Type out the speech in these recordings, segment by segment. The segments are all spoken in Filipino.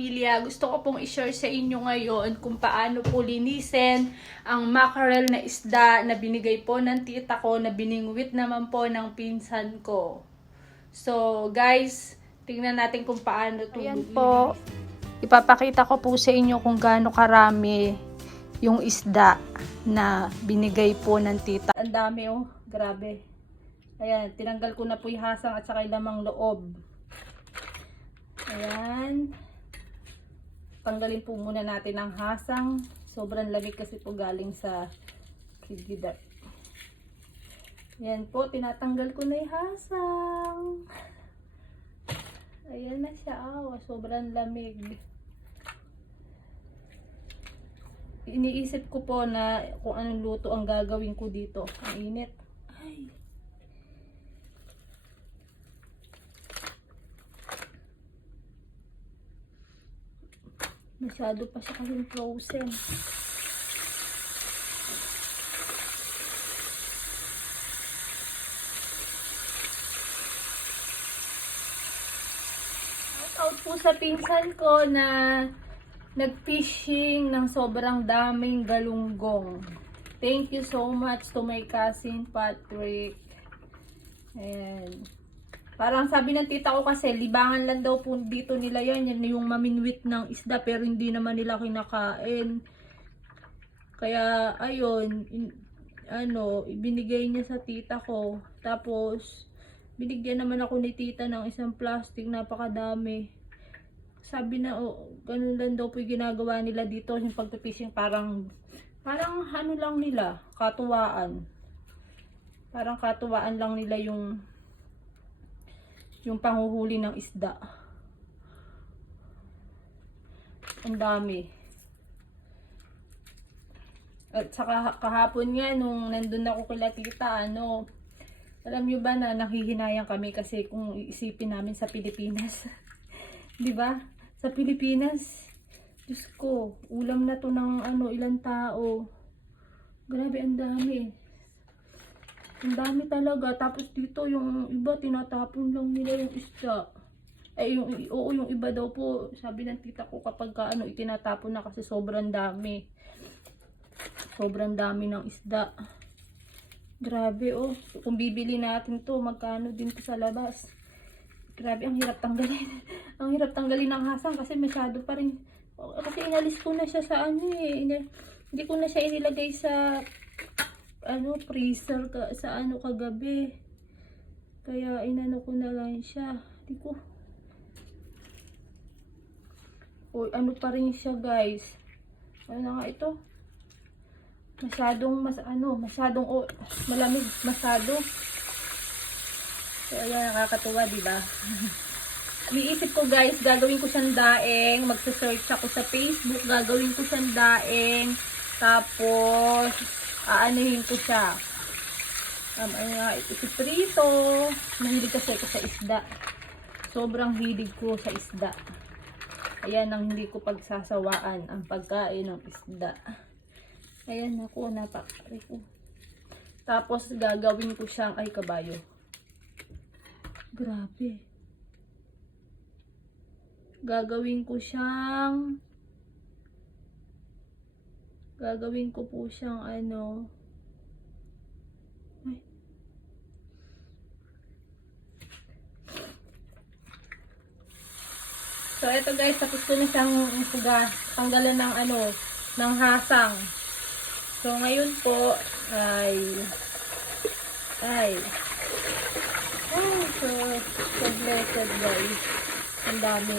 pamilya, gusto ko pong i-share sa inyo ngayon kung paano po linisin ang mackerel na isda na binigay po ng tita ko na biningwit naman po ng pinsan ko. So guys, tingnan natin kung paano ito. Ayan po, ipapakita ko po sa inyo kung gaano karami yung isda na binigay po ng tita. Ang dami oh, grabe. Ayan, tinanggal ko na po yung hasang at saka yung lamang loob. Ayan. Tanggalin po muna natin ang hasang. Sobrang lamig kasi po galing sa frigider. Ayan po, tinatanggal ko na yung hasang. Ayan na siya. Oh, sobrang lamig. Iniisip ko po na kung anong luto ang gagawin ko dito. Ang init. Ay. Masyado pa siya kasing frozen. Out po sa pinsan ko na nag-fishing ng sobrang daming galunggong. Thank you so much to my cousin Patrick. Ayan. Parang sabi ng tita ko kasi, libangan lang daw po dito nila yan yung maminwit ng isda, pero hindi naman nila kinakain. Kaya, ayun, ibinigay niya sa tita ko. Tapos, binigyan naman ako ni tita ng isang plastic, napakadami. Sabi na, ganun lang daw po yung ginagawa nila dito, yung pagpipishing, parang ano lang nila, katuwaan. Parang katuwaan lang nila yung panghuhuli ng isda. Ang dami. At saka kahapon nga nung nandun ako kila tita, alam nyo ba na nakhihinayang kami kasi kung iisipin namin sa Pilipinas. 'Di ba? Sa Pilipinas, Diyos ko, ulam na to ng ilang tao. Grabe, ang dami. Ang dami talaga. Tapos dito yung iba tinatapon lang nila yung isda. Yung iba daw po, sabi ng tita ko kapag itinatapon na kasi sobrang dami. Sobrang dami ng isda. Grabe oh. Kung bibili natin to, magkano din to sa labas. Grabe, ang hirap tanggalin. Ang hirap tanggalin ng hasang kasi masyado pa rin. Kasi inalis ko na siya sa hindi ko na siya inilagay sa freezer sa kagabi. Kaya inano ko na lang siya. Di ko. Pa rin siya, guys. Ano na nga ito? Masyadong malamig masyado. Kaya nakakatuwa, di ba? Niisip ko, guys, gagawin ko siyang daing. Magse-search ako sa Facebook, gagawin ko siyang daing. Tapos aanuhin ko siya. Ipiprito. Mahilig kasi ako sa isda. Sobrang hilig ko sa isda. Ayan ang hindi ko pagsasawaan, ang pagkain ng isda. Ayan ako, napakari ko. Tapos gagawin ko siyang, kabayo. Grabe. Gagawin ko po siyang So, ito guys, tapos ko na siyang tanggalan ng hasang. So, ngayon po, so blessed guys. Ang dami.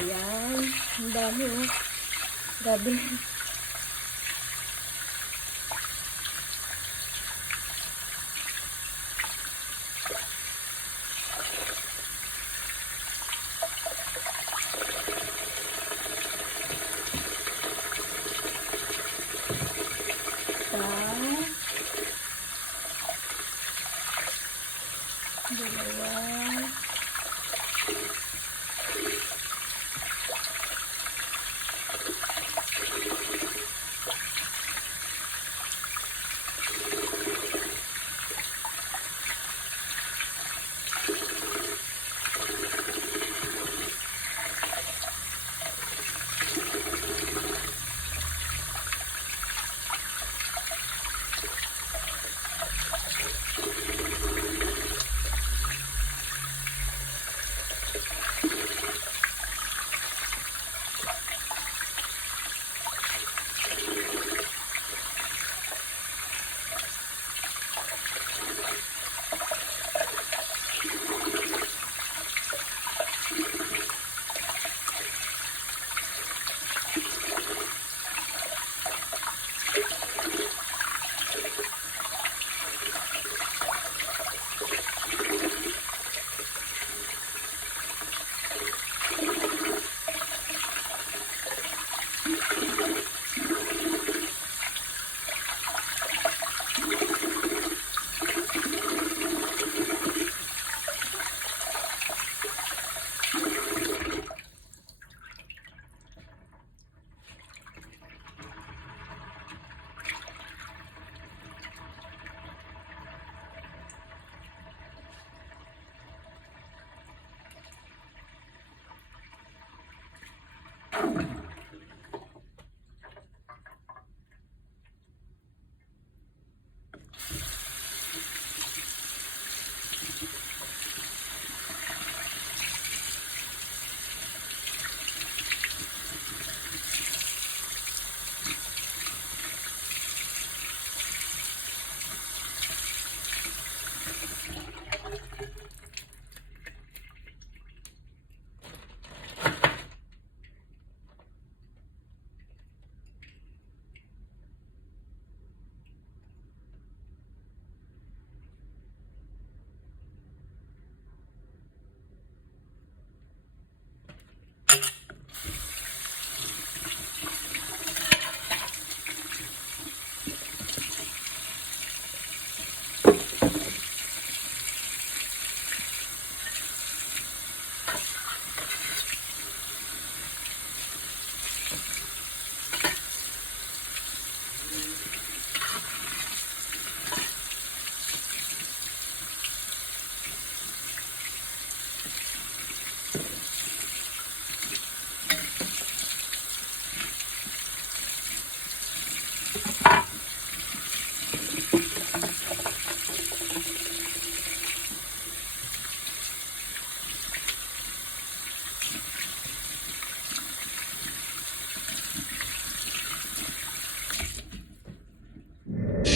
Ayan. Ang dami oh. Grabe.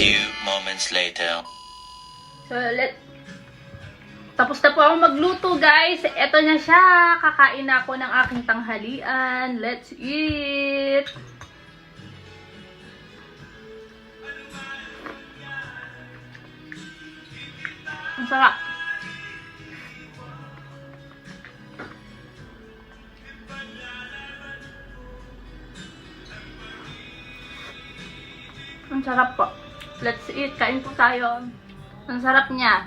few moments later. So, tapos na po ako magluto, guys. Ito na siya. Kakain na ako ng aking tanghalian. Let's eat! Ang sarap. Ang sarap po. Let's eat. Kain po tayo. Ang sarap niya.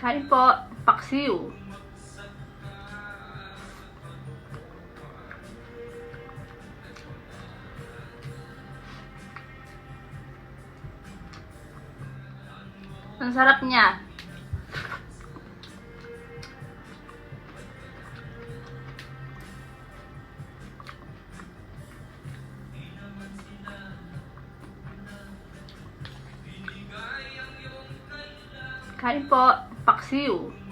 Kain po. Paksiw. Ang sarap niya. Kain po. Paksiw.